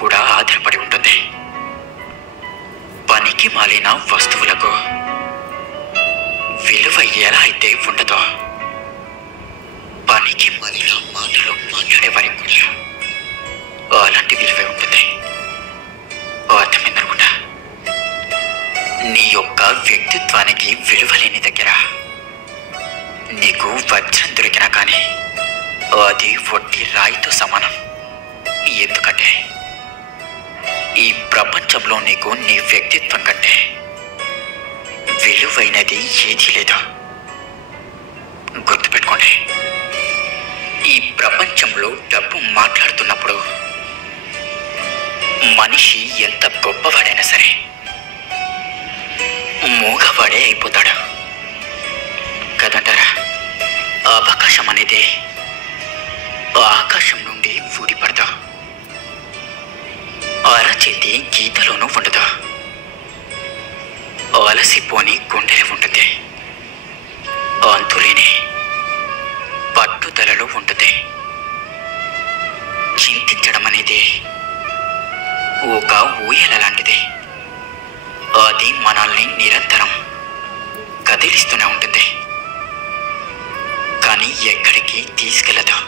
కూడా ఆధారపడి ఉంటుంది. పనికి మాలిన వస్తువులకు విలువ ఎలా అయితే ఉండదో, పనికి మాలిన మాటలు మాట్లాడే వారికి కూడా అలాంటి విలువే ఉంటుంది. అర్థమైందనుకుంటా. నీ యొక్క వ్యక్తిత్వానికి విలువ లేని దగ్గర నీకు వజ్రం దొరికినా కానీ అది వడ్డీ రాయితో సమానం. ఎందుకంటే ఈ ప్రపంచంలో నీకు నీ వ్యక్తిత్వం కంటే విలువైనది ఏదీ లేదు. గుర్తుపెట్టుకోండి, ఈ ప్రపంచంలో డబ్బు మాట్లాడుతున్నప్పుడు మనిషి ఎంత గొప్పవాడైనా సరే మూగవాడే అయిపోతాడు కదంటారా. అవకాశం అనేది ఆకాశం నుండి ఊడిపడదు. అరచేతి గీతలోనూ ఉండదు. అలసిపోని గుండెలు ఉంటుంది. అంతులేని పట్టుదలలో ఉంటుంది. చింతించడం అనేది ఒక ఊయల లాంటిది. అది మనల్ని నిరంతరం కదిలిస్తూనే ఉంటుంది, కానీ ఎక్కడికి తీసుకెళ్ళదు.